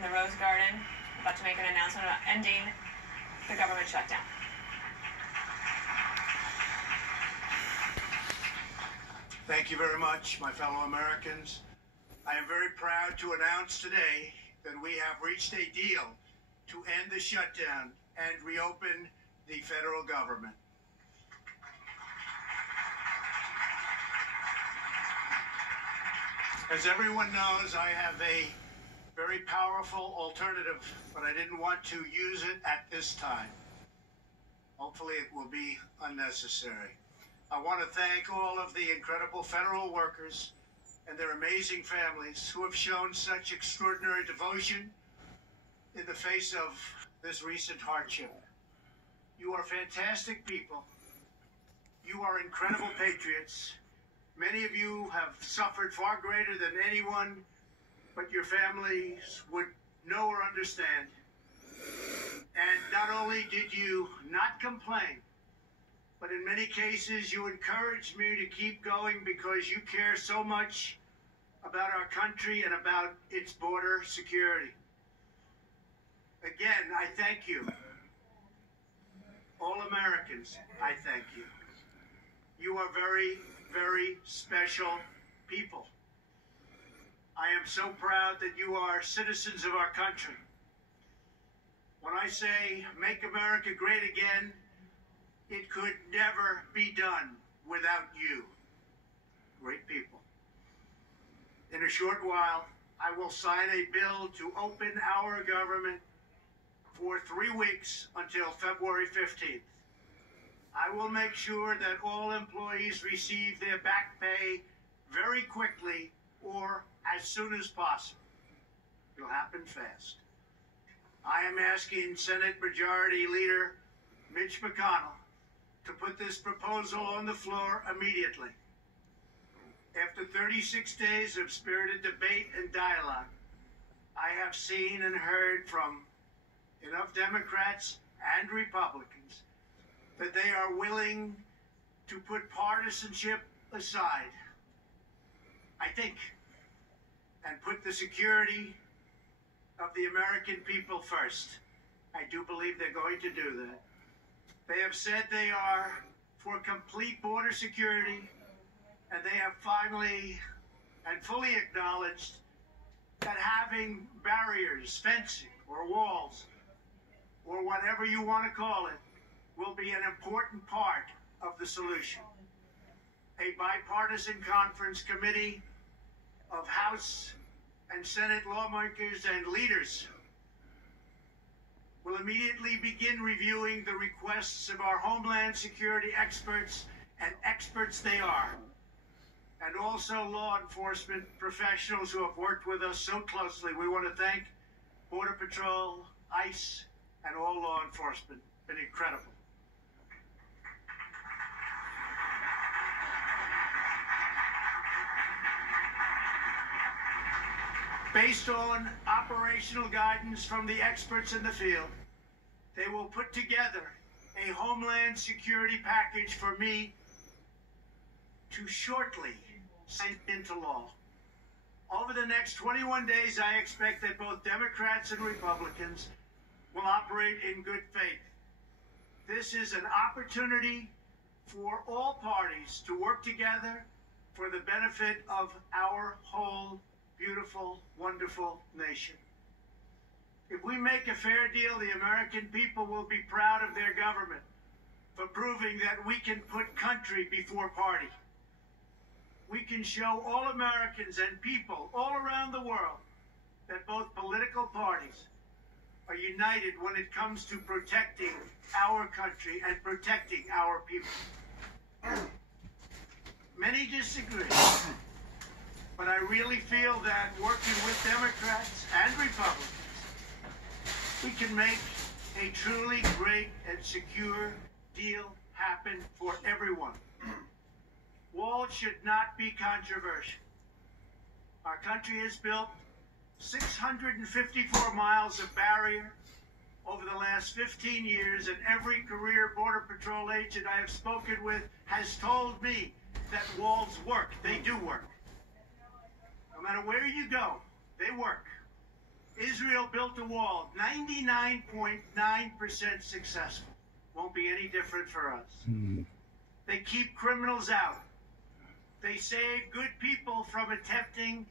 in the Rose Garden, about to make an announcement about ending the government shutdown. Thank you very much, my fellow Americans. I am very proud to announce today that we have reached a deal to end the shutdown and reopen the federal government. As everyone knows, I have a very powerful alternative, but I didn't want to use it at this time. Hopefully it will be unnecessary. I want to thank all of the incredible federal workers and their amazing families who have shown such extraordinary devotion in the face of this recent hardship. You are fantastic people. You are incredible patriots. Many of you have suffered far greater than anyone but your families would know or understand. And not only did you not complain, but in many cases you encouraged me to keep going because you care so much about our country and about its border security. Again, I thank you. All Americans, I thank you. You are very, very special people. I am so proud that you are citizens of our country. When I say make America great again, it could never be done without you. Great people. In a short while, I will sign a bill to open our government for 3 weeks until February 15th. I will make sure that all employees receive their back pay very quickly or as soon as possible. It'll happen fast. I am asking Senate Majority Leader Mitch McConnell to put this proposal on the floor immediately. After 36 days of spirited debate and dialogue, I have seen and heard from enough Democrats and Republicans that they are willing to put partisanship aside, I think, and put the security of the American people first. I do believe they're going to do that. They have said they are for complete border security, and they have finally and fully acknowledged that having barriers, fencing, or walls, or whatever you want to call it, will be an important part of the solution. A bipartisan conference committee of House and Senate lawmakers and leaders will immediately begin reviewing the requests of our Homeland Security experts, and experts they are, and also law enforcement professionals who have worked with us so closely. We want to thank Border Patrol, ICE, and all law enforcement. Been incredible. Based on operational guidance from the experts in the field, they will put together a Homeland Security package for me to shortly sign into law. Over the next 21 days, I expect that both Democrats and Republicans will operate in good faith. This is an opportunity for all parties to work together for the benefit of our whole beautiful, wonderful nation. If we make a fair deal, the American people will be proud of their government for proving that we can put country before party. We can show all Americans and people all around the world that both political parties are united when it comes to protecting our country and protecting our people. Many disagree. But I really feel that working with Democrats and Republicans, we can make a truly great and secure deal happen for everyone. Walls should not be controversial. Our country has built 654 miles of barrier over the last 15 years, and every career Border Patrol agent I have spoken with has told me that walls work. They do work. No matter where you go, they work. Israel built a wall, 99.9% successful. Won't be any different for us. They keep criminals out. They save good people from attempting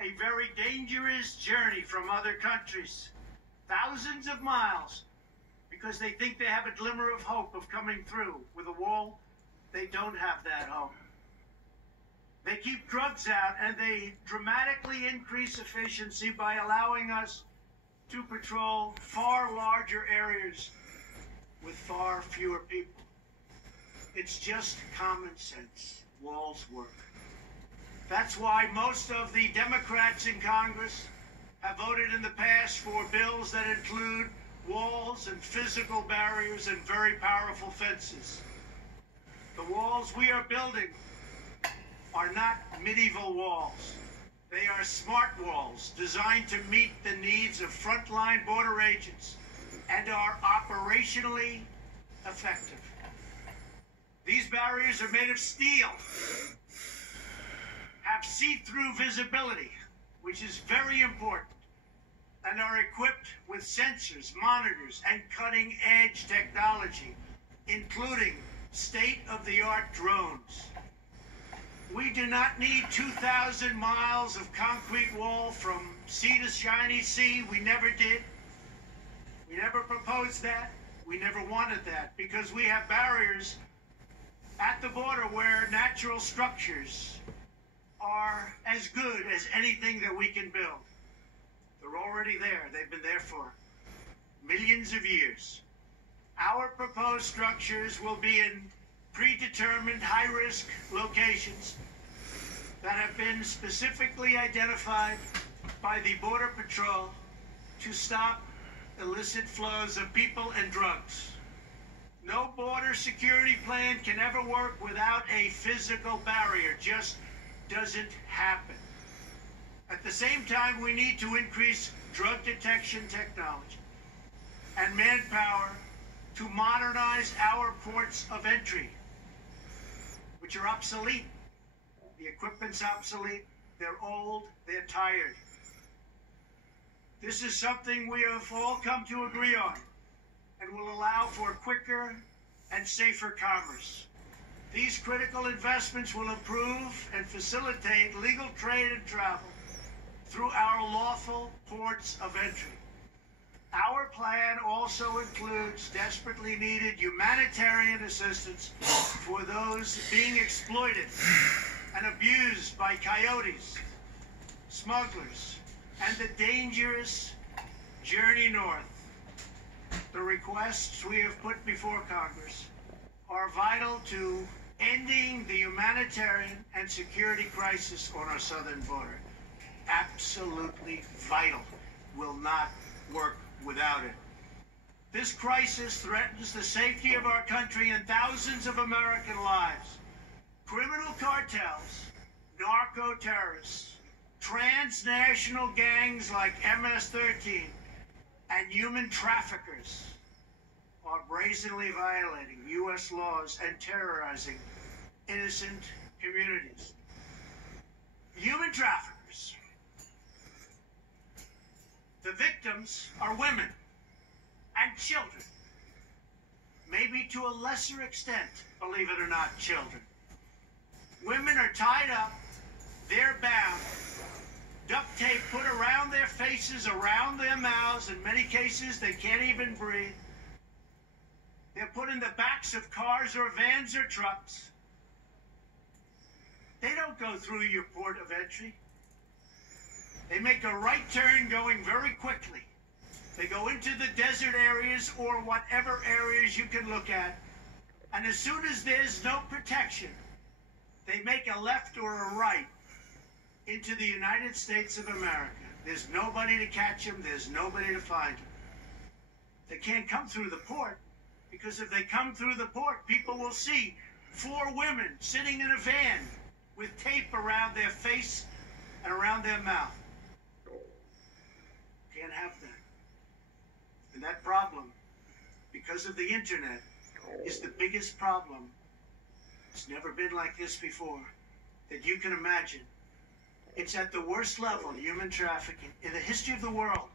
a very dangerous journey from other countries, thousands of miles, because they think they have a glimmer of hope of coming through. With a wall, they don't have that hope. They keep drugs out, and they dramatically increase efficiency by allowing us to patrol far larger areas with far fewer people. It's just common sense. Walls work. That's why most of the Democrats in Congress have voted in the past for bills that include walls and physical barriers and very powerful fences. The walls we are building are not medieval walls. They are smart walls designed to meet the needs of frontline border agents and are operationally effective. These barriers are made of steel, have see-through visibility, which is very important, and are equipped with sensors, monitors, and cutting-edge technology, including state-of-the-art drones. We do not need 2,000 miles of concrete wall from sea to shiny sea. We never did. We never proposed that. We never wanted that, because we have barriers at the border where natural structures are as good as anything that we can build. They're already there. They've been there for millions of years. Our proposed structures will be in predetermined high-risk locations that have been specifically identified by the Border Patrol to stop illicit flows of people and drugs. No border security plan can ever work without a physical barrier. Just doesn't happen. At the same time, we need to increase drug detection technology and manpower to modernize our ports of entry, which are obsolete. The equipment's obsolete. They're old. They're tired. This is something we have all come to agree on, and will allow for quicker and safer commerce. These critical investments will improve and facilitate legal trade and travel through our lawful ports of entry. Our plan also includes desperately needed humanitarian assistance for those being exploited and abused by coyotes, smugglers, and the dangerous journey north. The requests we have put before Congress are vital to ending the humanitarian and security crisis on our southern border. Absolutely vital. Will not work without it. This crisis threatens the safety of our country and thousands of American lives. Criminal cartels, narco-terrorists, transnational gangs like MS-13, and human traffickers are brazenly violating U.S. laws and terrorizing innocent communities. Human traffickers. The victims are women and children. Maybe to a lesser extent, believe it or not, children. Women are tied up, they're bound, duct tape put around their faces, around their mouths. In many cases, they can't even breathe. They're put in the backs of cars or vans or trucks. They don't go through your port of entry. They make a right turn going very quickly. They go into the desert areas or whatever areas you can look at. And as soon as there's no protection, they make a left or a right into the United States of America. There's nobody to catch them. There's nobody to find them. They can't come through the port, because if they come through the port, people will see 4 women sitting in a van with tape around their face and around their mouth. Can't have that. And that problem, because of the internet, is the biggest problem. It's never been like this before that you can imagine. It's at the worst level, human trafficking, in the history of the world.